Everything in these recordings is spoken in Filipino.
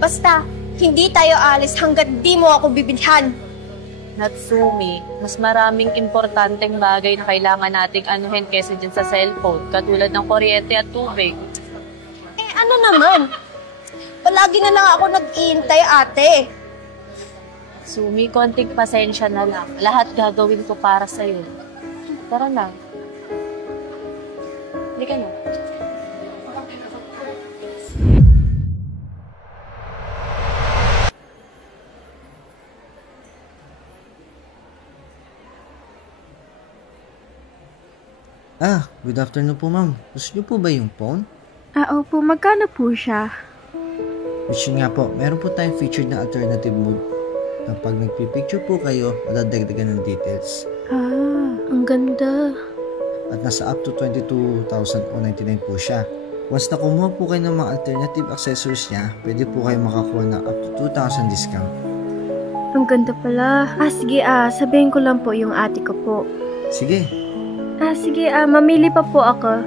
Basta, hindi tayo alis hanggat di mo ako bibilhan. Natsumi, mas maraming importanteng bagay na kailangan nating anuhin kesa dyan sa cellphone, katulad ng kuryente at tubig. Eh ano naman? Palagi na lang ako nag-iintay, ate. Sumi, konting pasensya na lang. Lahat gagawin ko para sa'yo. Tara na. Hindi ka na. Good afternoon po, ma'am. Gusto niyo po ba yung phone? Opo. Magkano po siya? Which yun nga po, meron po tayong featured na alternative mode. Kapag nagpipicture po kayo, madadagdagan ng details. Ang ganda. At nasa up to 22,099 po siya. Once na kumuha po kayo ng mga alternative accessories niya, pwede po kayo makakuha ng up to 2,000 discount. Ang ganda pala. Sige, sabihin ko lang po yung ate ko po. Sige. Sige, mamili pa po ako.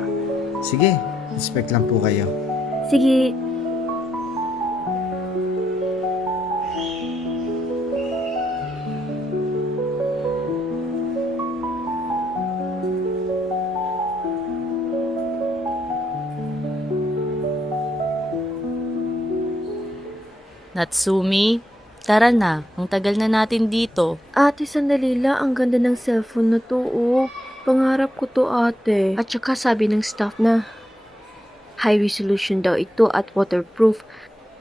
Sige, inspect lang po kayo. Sige. Natsumi, tara na. Ang tagal na natin dito. Ate, sandali lang. Ang ganda ng cellphone na to, oh. Pangarap ko to, ate. At saka sabi ng staff na high resolution daw ito at waterproof.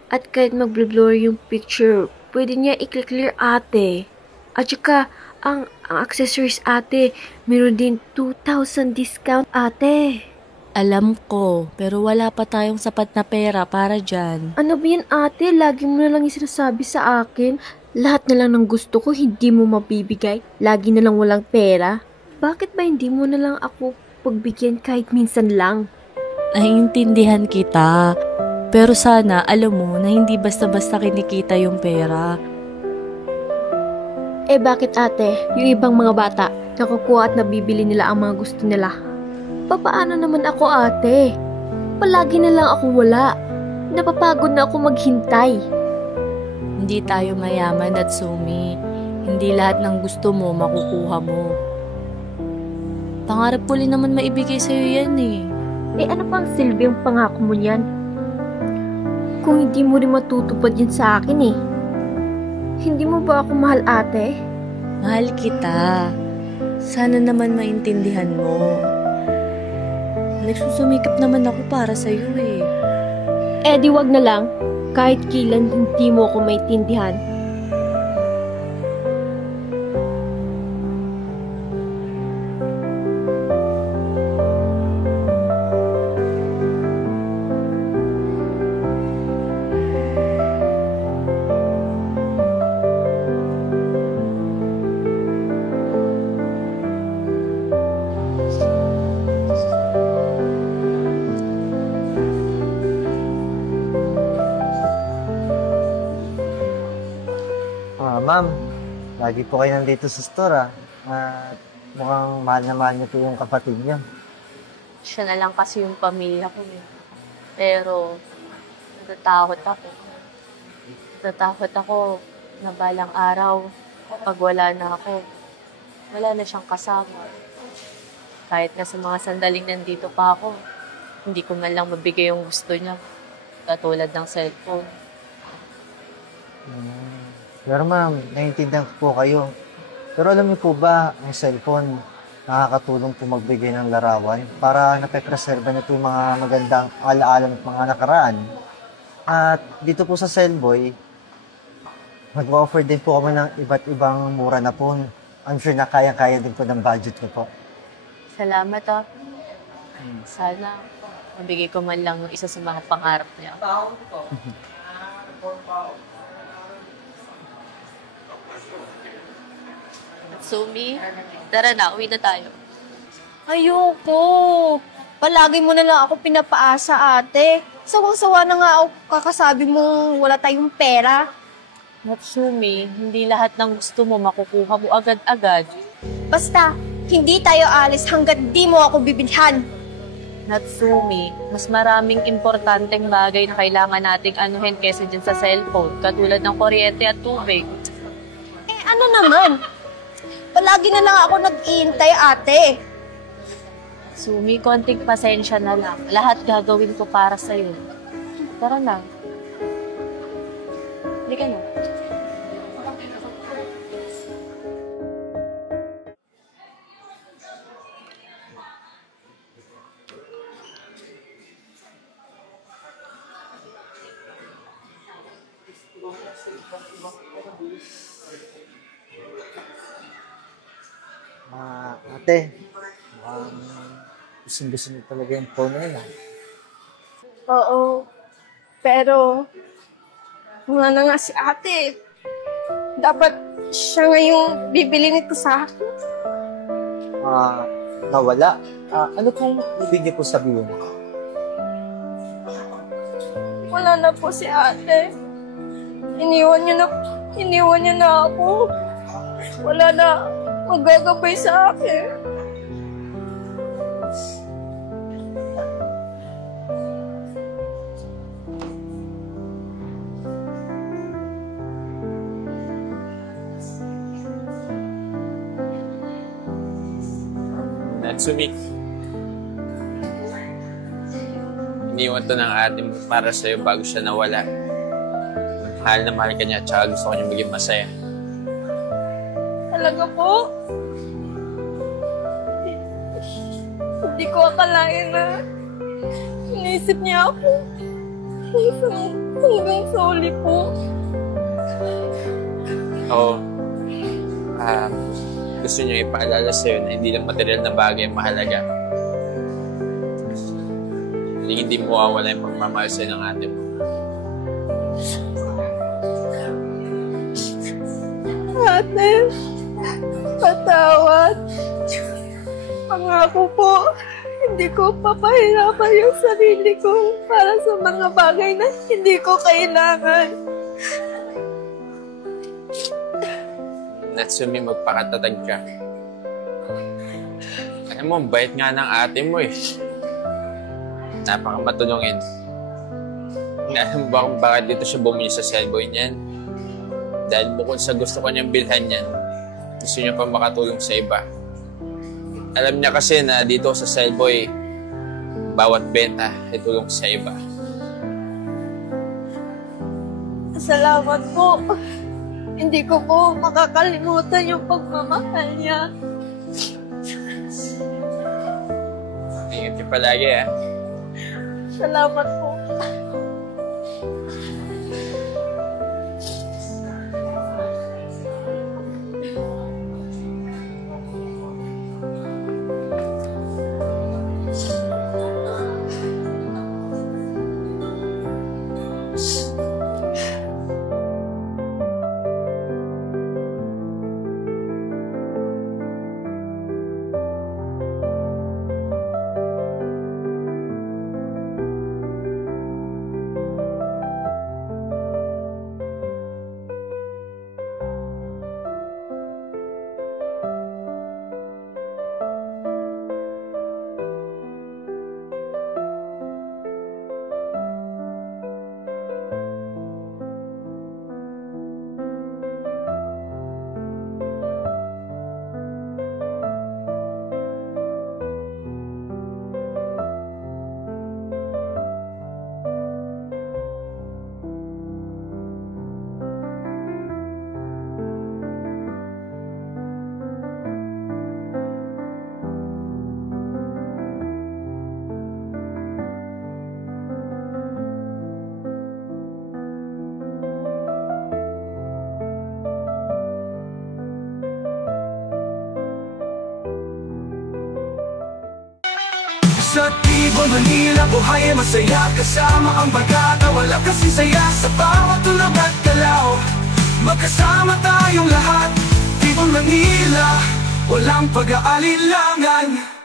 At kahit mag-blur yung picture, pwede niya i-clear, ate. At saka, ang accessories, ate, meron din 2,000 discount, ate. Alam ko, pero wala pa tayong sapat na pera para dyan. Ano ba yan, ate? Lagi mo na lang yung sinasabi sa akin. Lahat na lang ng gusto ko, hindi mo mabibigay. Lagi na lang walang pera. Bakit ba hindi mo na lang ako pagbigyan kahit minsan lang? Naiintindihan kita. Pero sana, alam mo na hindi basta-basta kinikita yung pera. Eh bakit, ate? Yung ibang mga bata, nakukuha at nabibili nila ang mga gusto nila. Papaano naman ako, ate? Palagi na lang ako wala. Napapagod na ako maghintay. Hindi tayo mayaman, Natsumi. Hindi lahat ng gusto mo makukuha mo. Pangarap ko rin naman maibigay sa'yo yan eh. Eh ano pang silbing pangako mo yan? Kung hindi mo rin matutupad yan sa akin eh. Hindi mo ba ako mahal, ate? Mahal kita. Sana naman maintindihan mo. Nagsusumikap naman ako para sa'yo eh. Eh di wag na lang. Kahit kailan hindi mo ako maintindihan. Ma'am, lagi po kayo nandito sa store At mukhang mahal na mahal niyo po yung kapatid niyo. Siya na lang kasi yung pamilya ko eh. Pero, natatakot ako. Natatakot ako na balang araw, pag wala na ako, wala na siyang kasama. Kahit na sa mga sandaling nandito pa ako, hindi ko man lang mabigay yung gusto niya. Katulad ng cellphone. Pero ma'am, naiintindihan ko po kayo. Pero alam niyo po ba, ang cellphone, nakakatulong po magbigay ng larawan para napepreserba niyo po yung mga magandang alaala ng mga nakaraan. At dito po sa Cellboy, mag-offer din po kami ng iba't ibang mura na po. I'm sure na kaya-kaya din po ng budget ko po. Salamat Sana mabigay ko man lang isa sa mga pangarap niya. Sumi, tara na, uwi na tayo. Ayoko. Palagi mo na lang ako pinapaasa, ate. Sawang-sawa na nga ako kakasabi mo wala tayong pera. Natsumi, hindi lahat ng gusto mo makukuha mo agad-agad. Basta, hindi tayo alis hanggat di mo ako bibilhan. Natsumi, mas maraming importanteng bagay na kailangan nating anuhin kesa dyan sa cellphone, katulad ng kuryente at tubig. Eh, ano naman? Palagi na lang ako nag-iintay, ate. Sumi, konting pasensya na lang. Lahat gagawin ko para sa'yo. Tara na. Hindi ka na. Ate, gusto niyo talaga yung phone na yun. Oo. Pero, wala na nga si ate. Dapat siya ngayong bibili nito sa akin. Nawala. Ano pong ibig niyo po sabihin? Wala na po si ate. Iniwan niya na ako. Wala na magagabay sa akin. Natsumi, iniwan to ng ate mo para sa'yo bago siya nawala. Mahal na mahal ka niya at saka gusto ko niya maging masaya. Talaga po? Hindi ko akalain na inisip niya ako. Hanggang sa uli po. Oo. Gusto niyo ipaalala sa'yo na hindi lang material na bagay ang mahalaga. Hindi mawawala yung pagmamahal sa'yo ng ate mo. Ate, patawad. Pangako po, hindi ko papahirapan yung sarili ko para sa mga bagay na hindi ko kailangan. Natsumi, magpakatatag ka. Alam mo, bait nga ng ate mo eh. Napakamatulungin. Alam mo ba kung bakit dito siya bumili sa cellboy niyan? Dahil bukod sa gusto ko niyang bilhan niyan, gusto niya pa makatulong sa iba. Alam niya kasi na dito sa cellboy, bawat benta ay tulong sa iba. Salamat po. Hindi ko po makakalimutan yung pagmamahal niya. Ingat ka palagi ah. Salamat po. Sa Tibo, Manila, buhay ay masaya kasama ang barkada, wala kasi saya sa bawat tulog at galaw. Magkasama tayong lahat, Tibo, Manila, walang pag-aalilangan.